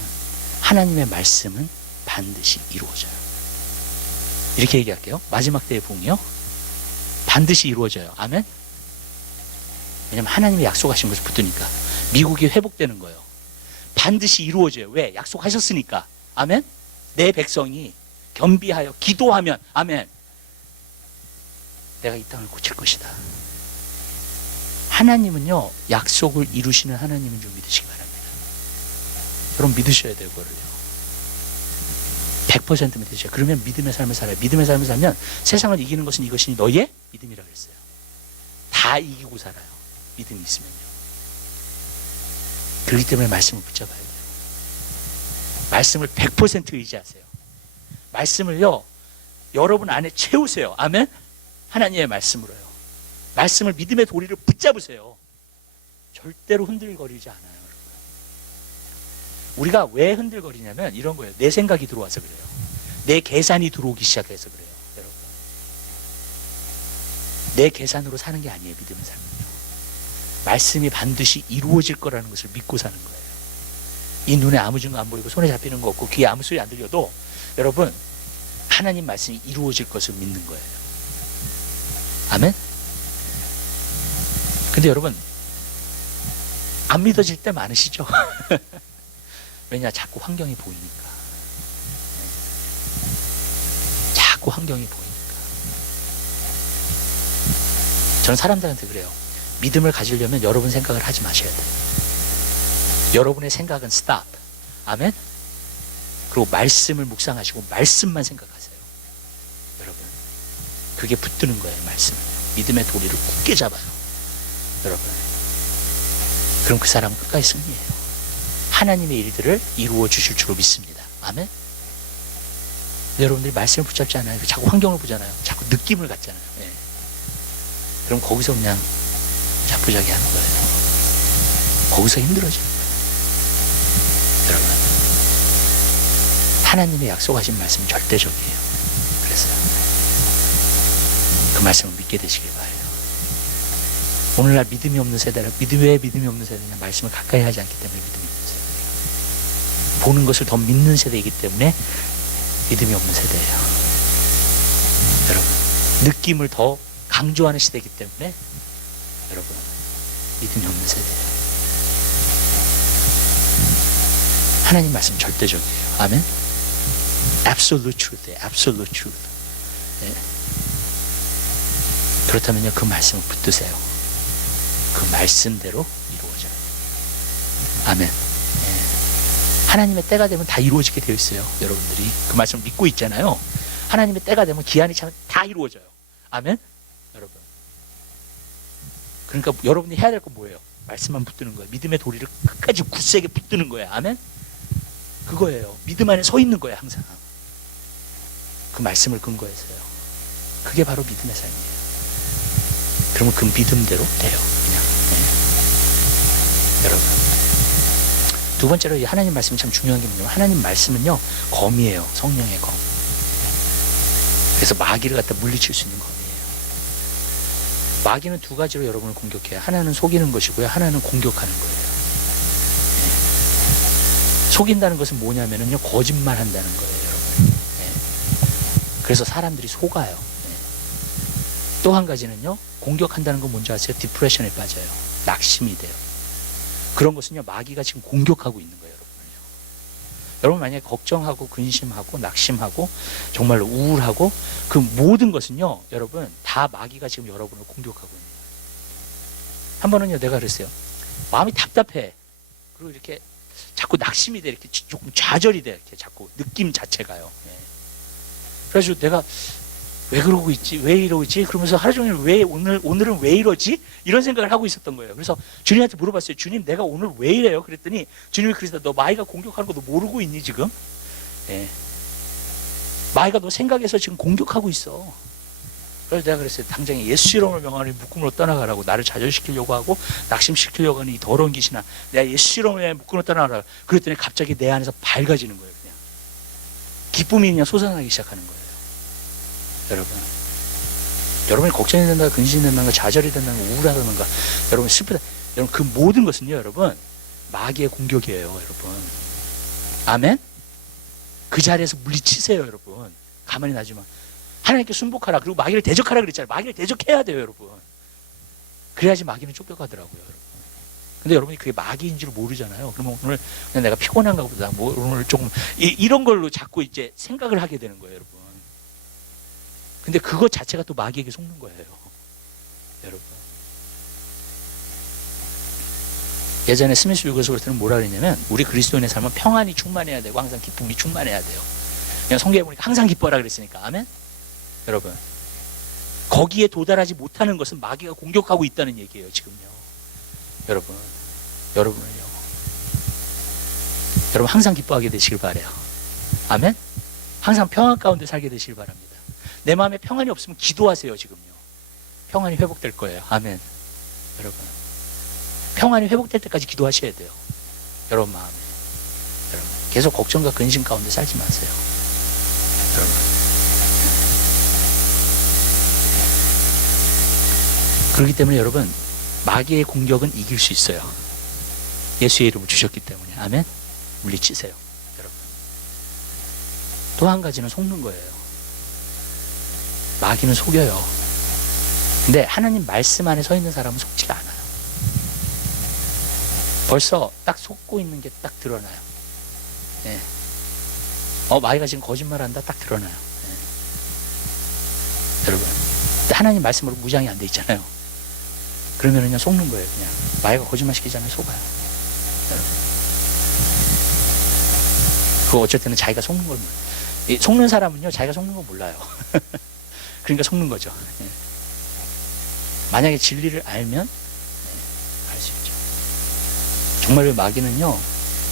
하나님의 말씀은 반드시 이루어져요. 이렇게 얘기할게요. 마지막 때의 부흥이요, 반드시 이루어져요. 아멘? 왜냐면 하나님의 약속하신 것을 붙드니까. 미국이 회복되는 거예요. 반드시 이루어져요. 왜? 약속하셨으니까. 아멘? 내 백성이 겸비하여 기도하면, 아멘, 내가 이 땅을 고칠 것이다. 하나님은요, 약속을 이루시는 하나님인 줄 믿으시기 바랍니다. 여러분 믿으셔야 돼요. 그거를요. 100% 믿으셔요. 그러면 믿음의 삶을 살아요. 믿음의 삶을 살면 세상을 이기는 것은 이것이 너희의 믿음이라고 했어요. 다 이기고 살아요. 믿음이 있으면요. 그렇기 때문에 말씀을 붙잡아야 돼요. 말씀을 100% 의지하세요. 말씀을요, 여러분 안에 채우세요. 아멘? 하나님의 말씀으로요. 말씀을, 믿음의 도리를 붙잡으세요. 절대로 흔들거리지 않아요. 여러분. 우리가 왜 흔들거리냐면 이런 거예요. 내 생각이 들어와서 그래요. 내 계산이 들어오기 시작해서 그래요. 여러분, 내 계산으로 사는 게 아니에요. 믿음의 삶은요, 말씀이 반드시 이루어질 거라는 것을 믿고 사는 거예요. 이 눈에 아무 증거 안 보이고 손에 잡히는 거 없고 귀에 아무 소리 안 들려도 여러분, 하나님 말씀이 이루어질 것을 믿는 거예요. 아멘? 근데 여러분, 안 믿어질 때 많으시죠? 왜냐? 자꾸 환경이 보이니까. 자꾸 환경이 보이니까. 저는 사람들한테 그래요. 믿음을 가지려면 여러분 생각을 하지 마셔야 돼요. 여러분의 생각은 stop. 아멘? 그리고 말씀을 묵상하시고 말씀만 생각하세요. 여러분, 그게 붙드는 거예요. 말씀은 믿음의 도리를 굳게 잡아요. 여러분, 그럼 그 사람은 끝까지 승리해요. 하나님의 일들을 이루어 주실 줄로 믿습니다. 아멘? 여러분들이 말씀을 붙잡지 않아요. 자꾸 환경을 보잖아요. 자꾸 느낌을 갖잖아요. 예. 그럼 거기서 그냥 자꾸자기 하는 거예요. 거기서 힘들어져요. 여러분, 하나님의 약속하신 말씀은 절대적이에요. 그래서요, 그 말씀을 믿게 되시길 바라요. 오늘날 믿음이 없는 세대라. 왜 믿음이 없는 세대냐? 말씀을 가까이 하지 않기 때문에 믿음이 없는 세대예요. 보는 것을 더 믿는 세대이기 때문에 믿음이 없는 세대예요. 여러분, 느낌을 더 강조하는 시대이기 때문에 여러분, 믿음이 없는 세대예요. 하나님 말씀 절대적이에요. 아멘? Absolute truth, absolute truth. 네. 그렇다면요, 그 말씀을 붙드세요. 그 말씀대로 이루어져요. 아멘. 네. 하나님의 때가 되면 다 이루어지게 되어 있어요. 여러분들이 그 말씀을 믿고 있잖아요. 하나님의 때가 되면, 기한이 차면 다 이루어져요. 아멘? 여러분, 그러니까 여러분이 해야 될 건 뭐예요? 말씀만 붙드는 거예요. 믿음의 도리를 끝까지 굳세게 붙드는 거예요. 아멘? 그거예요. 믿음 안에 서 있는 거예요. 항상 그 말씀을 근거해서요. 그게 바로 믿음의 삶이에요. 그러면 그 믿음대로 돼요. 그냥. 네. 여러분, 두 번째로 하나님 말씀이 참 중요한 게 뭐냐면, 하나님 말씀은요, 검이에요. 성령의 검. 그래서 마귀를 갖다 물리칠 수 있는 검이에요. 마귀는 두 가지로 여러분을 공격해요. 하나는 속이는 것이고요, 하나는 공격하는 거예요. 속인다는 것은 뭐냐면요, 거짓말 한다는 거예요, 여러분. 네. 그래서 사람들이 속아요. 네. 또 한 가지는요, 공격한다는 건 뭔지 아세요? 디프레션에 빠져요. 낙심이 돼요. 그런 것은요, 마귀가 지금 공격하고 있는 거예요, 여러분을요. 여러분 만약에 걱정하고 근심하고 낙심하고 정말로 우울하고 그 모든 것은요, 여러분 다 마귀가 지금 여러분을 공격하고 있는 거예요. 한 번은요, 내가 그랬어요. 마음이 답답해. 그리고 이렇게 자꾸 낙심이 돼. 이렇게 조금 좌절이 돼. 이렇게 자꾸 느낌 자체가요. 예. 그래서 내가 왜 그러고 있지? 왜 이러고 있지? 그러면서 하루 종일 왜 오늘은 왜 이러지? 이런 생각을 하고 있었던 거예요. 그래서 주님한테 물어봤어요. 주님, 내가 오늘 왜 이래요? 그랬더니 주님이 그러시다. 너 마이가 공격하는 거 너 모르고 있니 지금? 예. 마이가 너 생각해서 지금 공격하고 있어. 그래서 내가 그랬어요. 당장에 예수 이름을 명하니 묶음으로 떠나가라고. 나를 좌절시키려고 하고 낙심시키려고 하는 이 더러운 귀신아, 내가 예수 이름을 묶음으로 떠나가라. 그랬더니 갑자기 내 안에서 밝아지는 거예요. 그냥 기쁨이 그냥 솟아나기 시작하는 거예요. 여러분이 걱정이 된다가 근심이 된다가 좌절이 된다가 우울하다는가, 여러분 슬프다, 여러분 그 모든 것은요, 여러분 마귀의 공격이에요. 여러분 아멘. 그 자리에서 물리치세요. 여러분 가만히 놔지만 하나님께 순복하라. 그리고 마귀를 대적하라 그랬잖아요. 마귀를 대적해야 돼요. 여러분 그래야지 마귀는 쫓겨가더라고요. 여러분 근데 여러분이 그게 마귀인 줄 모르잖아요. 그러면 오늘 그냥 내가 피곤한가 보다, 뭐 오늘 조금 이런 걸로 자꾸 이제 생각을 하게 되는 거예요. 여러분 근데 그것 자체가 또 마귀에게 속는 거예요. 여러분 예전에 스미스 유고서 때는 뭐라 그랬냐면, 우리 그리스도인의 삶은 평안이 충만해야 되고 항상 기쁨이 충만해야 돼요. 그냥 성경에 보니까 항상 기뻐라 그랬으니까. 아멘. 여러분 거기에 도달하지 못하는 것은 마귀가 공격하고 있다는 얘기예요. 지금요. 여러분은 항상 기뻐하게 되시길 바래요. 아멘. 항상 평안 가운데 살게 되시길 바랍니다. 내 마음에 평안이 없으면 기도하세요. 지금요. 평안이 회복될 거예요. 아멘. 여러분 평안이 회복될 때까지 기도하셔야 돼요. 여러분 마음에. 여러분 계속 걱정과 근심 가운데 살지 마세요. 여러분 그렇기 때문에 여러분 마귀의 공격은 이길 수 있어요. 예수의 이름을 주셨기 때문에. 아멘. 물리치세요. 여러분 또 한 가지는 속는 거예요. 마귀는 속여요. 근데 하나님 말씀 안에 서 있는 사람은 속지가 않아요. 벌써 딱 속고 있는 게 딱 드러나요. 예. 마귀가 지금 거짓말한다 딱 드러나요. 예. 여러분 하나님 말씀으로 무장이 안 돼 있잖아요. 그러면 그냥 속는 거예요. 그냥 마귀가 거짓말 시키잖아요. 속아요. 여러분 그거 어쩔 때는 자기가 속는 걸 몰라요. 속는 사람은요 자기가 속는 거 몰라요. 그러니까 속는 거죠. 예. 만약에 진리를 알면 알 수 있죠. 정말로 마귀는요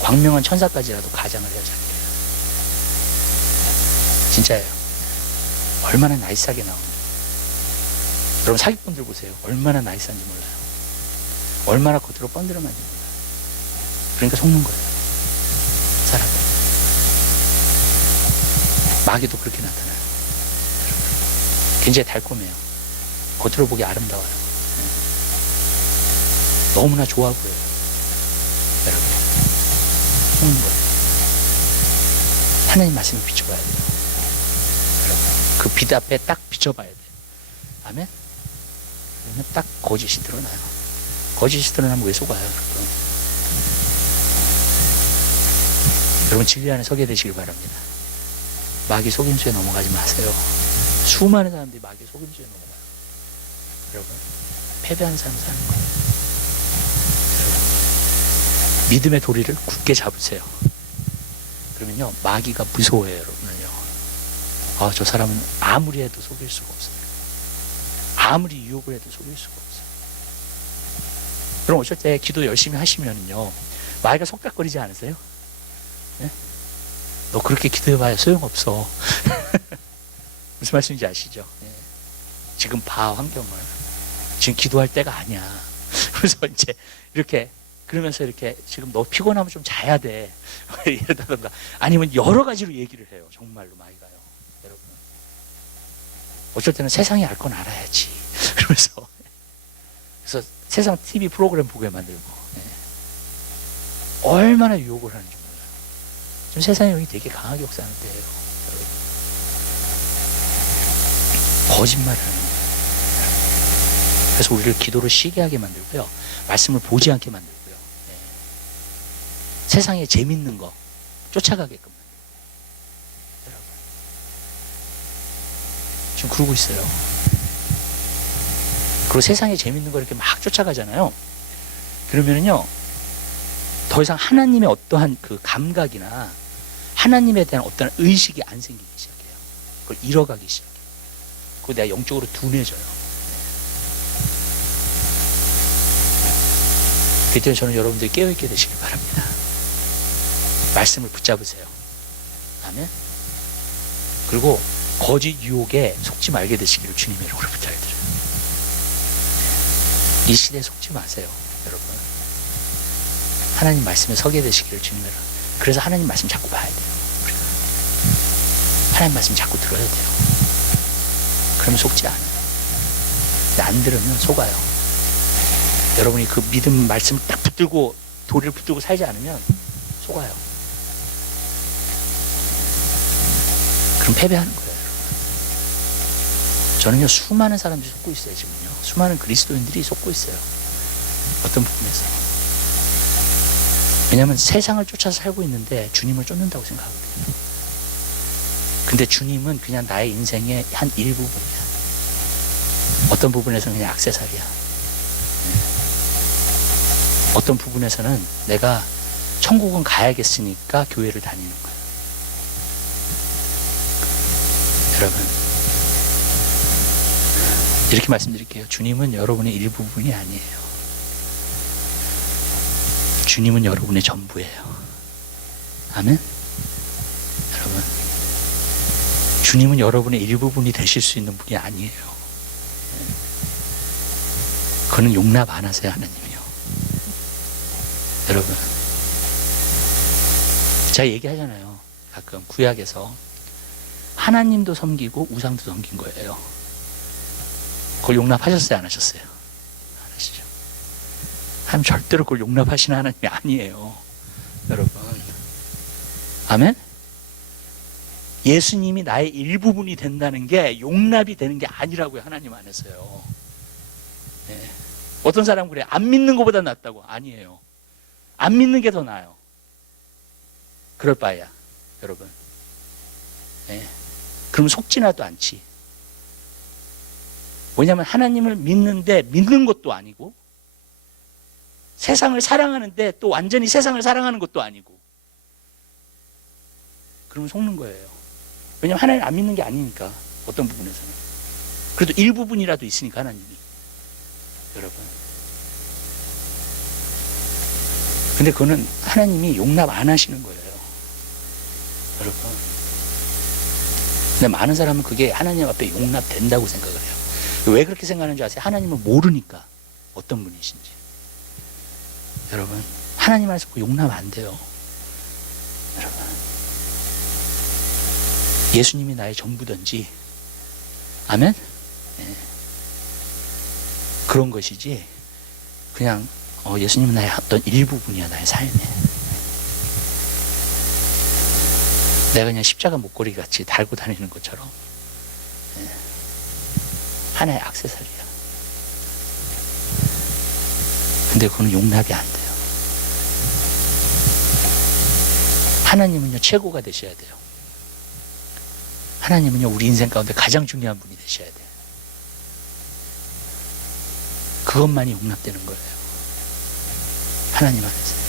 광명한 천사까지라도 가장을 해야 잘해요. 진짜예요. 얼마나 나이스하게 나오는지. 여러분 사기꾼들 보세요. 얼마나 나이스한지 몰라요. 얼마나 겉으로 번드름한지 몰라요. 그러니까 속는 거예요. 사람들. 마귀도 그렇게 나타나요. 굉장히 달콤해요. 겉으로 보기 아름다워요. 너무나 좋아 보여요. 여러분 속는 거예요. 하나님 말씀을 비춰봐야 돼요. 여러분 그 빛 앞에 딱 비춰봐야 돼요. 아멘. 그러면 딱 거짓이 드러나요. 거짓이 드러나면 왜 속아요? 여러분 진리 안에 서게 되시길 바랍니다. 마귀 속임수에 넘어가지 마세요. 수많은 사람들이 마귀 속임수에 넘어가요. 여러분 패배한 삶을 사는 거예요. 여러분 믿음의 도리를 굳게 잡으세요. 그러면요 마귀가 무서워해요. 여러분은요. 저 사람은 아무리 해도 속일 수가 없어요. 아무리 유혹을 해도 속일 수가 없어요. 그럼 어쩔 때 기도 열심히 하시면요 마귀가 속닥거리지 않으세요? 네? 너 그렇게 기도해봐야 소용없어. 무슨 말씀인지 아시죠? 네. 지금 봐 환경을. 지금 기도할 때가 아니야. 그래서 이제 이렇게 그러면서 이렇게 지금 너 피곤하면 좀 자야 돼. 이러다던가 아니면 여러 가지로 얘기를 해요. 정말로 마귀가요. 여러분 어쩔 때는 세상이 알 건 알아야지. 그러면서 그래서 세상 TV 프로그램 보게 만들고 얼마나 유혹을 하는지 몰라요. 지금 세상의 영이 되게 강하게 역사하는 때예요. 거짓말을 하는 거예요. 그래서 우리를 기도를 쉬게 하게 만들고요. 말씀을 보지 않게 만들고요. 세상에 재밌는 거 쫓아가게끔 만들고요. 여러분 지금 그러고 있어요. 그리고 세상에 재밌는 거 이렇게 막 쫓아가잖아요. 그러면은요 더 더 이상 하나님의 어떠한 그 감각이나 하나님에 대한 어떤 의식이 안 생기기 시작해요. 그걸 잃어가기 시작해요. 그거 내가 영적으로 둔해져요. 그때 저는 여러분들이 깨어있게 되시길 바랍니다. 말씀을 붙잡으세요. 아멘. 그리고 거짓 유혹에 속지 말게 되시기를 주님의 이름으로 부탁드려요. 이 시대에 속지 마세요, 여러분. 하나님 말씀에 서게 되시기를 주님의 이름으로. 그래서 하나님 말씀 자꾸 봐야 돼요. 우리가. 하나님 말씀 자꾸 들어야 돼요. 그러면 속지 않아요. 근데 안 들으면 속아요. 여러분이 그 믿음 말씀을 딱 붙들고 도리를 붙들고 살지 않으면 속아요. 그럼 패배하는 거예요, 여러분. 저는요, 수많은 사람들이 속고 있어요, 지금요. 수많은 그리스도인들이 속고 있어요. 어떤 부분에서. 왜냐하면 세상을 쫓아서 살고 있는데 주님을 쫓는다고 생각하거든요. 근데 주님은 그냥 나의 인생의 한 일부분이야. 어떤 부분에서는 그냥 액세서리야. 어떤 부분에서는 내가 천국은 가야겠으니까 교회를 다니는 거야. 여러분, 이렇게 말씀드릴게요. 주님은 여러분의 일부분이 아니에요. 주님은 여러분의 전부예요. 아멘? 여러분, 주님은 여러분의 일부분이 되실 수 있는 분이 아니에요. 그거는 용납 안 하세요, 하나님이요. 여러분, 제가 얘기하잖아요. 가끔 구약에서 하나님도 섬기고 우상도 섬긴 거예요. 그걸 용납하셨어요, 안 하셨어요? 안 하시죠. 하나님 절대로 그걸 용납하시는 하나님이 아니에요, 여러분. 아멘? 예수님이 나의 일부분이 된다는 게 용납이 되는 게 아니라고요, 하나님 안에서요. 네. 어떤 사람은 그래, 안 믿는 것보다 낫다고. 아니에요. 안 믿는 게 더 나아요. 그럴 바에야, 여러분. 네. 그럼 속지나도 않지. 왜냐하면 하나님을 믿는데 믿는 것도 아니고, 세상을 사랑하는데 또 완전히 세상을 사랑하는 것도 아니고, 그러면 속는 거예요. 왜냐하면 하나님 안 믿는 게 아니니까, 어떤 부분에서는. 그래도 일부분이라도 있으니까, 하나님이. 여러분. 근데 그거는 하나님이 용납 안 하시는 거예요, 여러분. 근데 많은 사람은 그게 하나님 앞에 용납된다고 생각을 해요. 왜 그렇게 생각하는 줄 아세요? 하나님을 모르니까 어떤 분이신지. 여러분, 하나님 안에서 그 용납 안 돼요, 여러분. 예수님이 나의 전부든지, 아멘? 네. 그런 것이지, 그냥 예수님은 나의 어떤 일부분이야, 나의 삶에. 내가 그냥 십자가 목걸이 같이 달고 다니는 것처럼 하나의 액세서리야. 근데 그거는 용납이 안 돼요. 하나님은요, 최고가 되셔야 돼요. 하나님은요, 우리 인생 가운데 가장 중요한 분이 되셔야 돼요. 그것만이 용납되는 거예요, 하나님 안에서.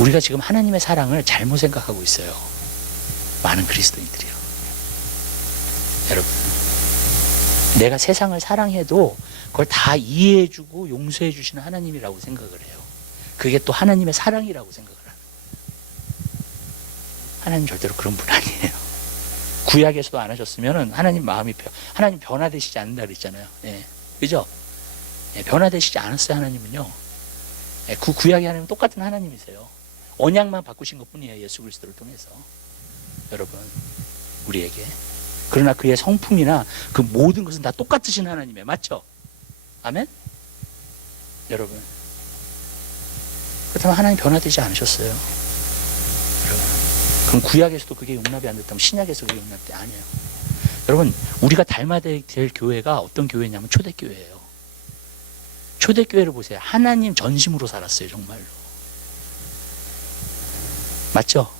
우리가 지금 하나님의 사랑을 잘못 생각하고 있어요, 많은 그리스도인들이요. 여러분, 내가 세상을 사랑해도 그걸 다 이해해주고 용서해 주시는 하나님이라고 생각을 해요. 그게 또 하나님의 사랑이라고 생각을 하는 거예요. 하나님 절대로 그런 분 아니에요. 구약에서도 안 하셨으면 하나님 마음이 하나님 변화되시지 않는다 그랬잖아요. 예. 그죠? 예, 변화되시지 않았어요, 하나님은요. 예, 그 구약의 하나님은 똑같은 하나님이세요. 언약만 바꾸신 것 뿐이에요, 예수 그리스도를 통해서. 여러분, 우리에게. 그러나 그의 성품이나 그 모든 것은 다 똑같으신 하나님이에요. 맞죠? 아멘? 여러분, 그렇다면 하나님 변화되지 않으셨어요, 여러분. 그럼 구약에서도 그게 용납이 안 됐다면 신약에서 그게 용납이 아니에요. 여러분, 우리가 닮아야 될 교회가 어떤 교회냐면 초대교회예요. 초대교회를 보세요. 하나님 전심으로 살았어요, 정말로. 맞죠?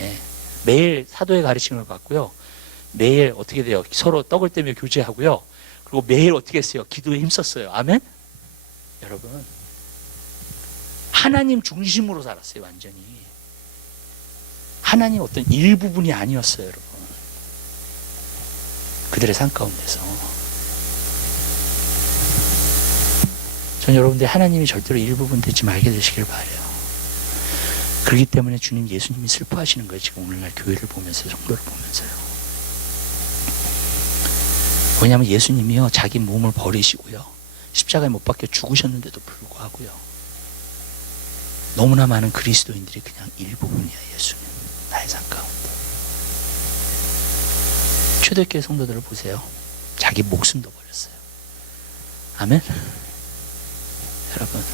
예. 매일 사도의 가르침을 받고요. 매일 어떻게 돼요? 서로 떡을 떼며 교제하고요. 그리고 매일 어떻게 했어요? 기도에 힘썼어요. 아멘? 여러분, 하나님 중심으로 살았어요. 완전히. 하나님 어떤 일부분이 아니었어요. 여러분. 그들의 삶 가운데서. 전 여러분들 하나님이 절대로 일부분 되지 말게 되시길 바라요. 그렇기 때문에 주님 예수님이 슬퍼하시는 거예요. 지금 오늘날 교회를 보면서, 성도를 보면서요. 왜냐하면 예수님이요, 자기 몸을 버리시고요, 십자가에 못 박혀 죽으셨는데도 불구하고요, 너무나 많은 그리스도인들이 그냥 일부분이야. 예수님 나의 삶 가운데. 초대교회 성도들을 보세요. 자기 목숨도 버렸어요. 아멘. 여러분,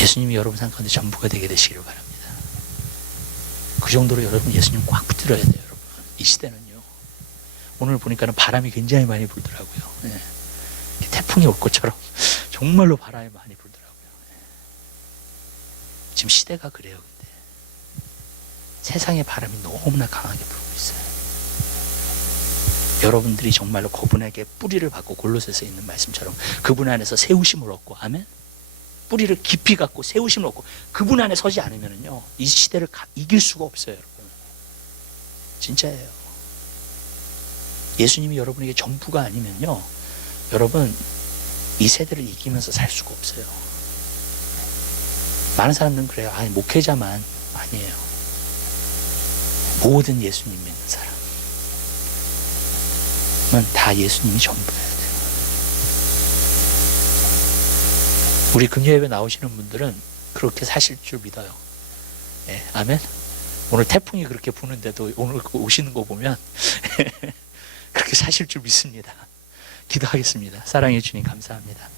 예수님이 여러분 삶 가운데 전부가 되게 되시기를 바랍니다. 그 정도로 여러분 예수님 꽉 붙들어야 돼요. 여러분, 이 시대는요, 오늘 보니까는 바람이 굉장히 많이 불더라고요. 네. 태풍이 올 것처럼 정말로 바람이 많이 불더라고요. 네. 지금 시대가 그래요. 근데 세상의 바람이 너무나 강하게 불고 있어요. 여러분들이 정말로 그분에게 뿌리를 받고, 골로새서에 있는 말씀처럼 그분 안에서 세우심을 얻고, 아멘, 뿌리를 깊이 갖고 세우심을 얻고 그분 안에 서지 않으면요, 이 시대를 이길 수가 없어요. 여러분, 진짜예요. 예수님이 여러분에게 전부가 아니면요, 여러분 이 세대를 이기면서 살 수가 없어요. 많은 사람들은 그래요. 아니, 목회자만. 아니에요. 모든 예수님 믿는 사람은 다 예수님이 전부예요. 우리 금요예배 나오시는 분들은 그렇게 사실 줄 믿어요. 네, 아멘. 오늘 태풍이 그렇게 부는데도 오늘 오시는 거 보면 그렇게 사실 줄 믿습니다. 기도하겠습니다. 사랑해 주님 감사합니다.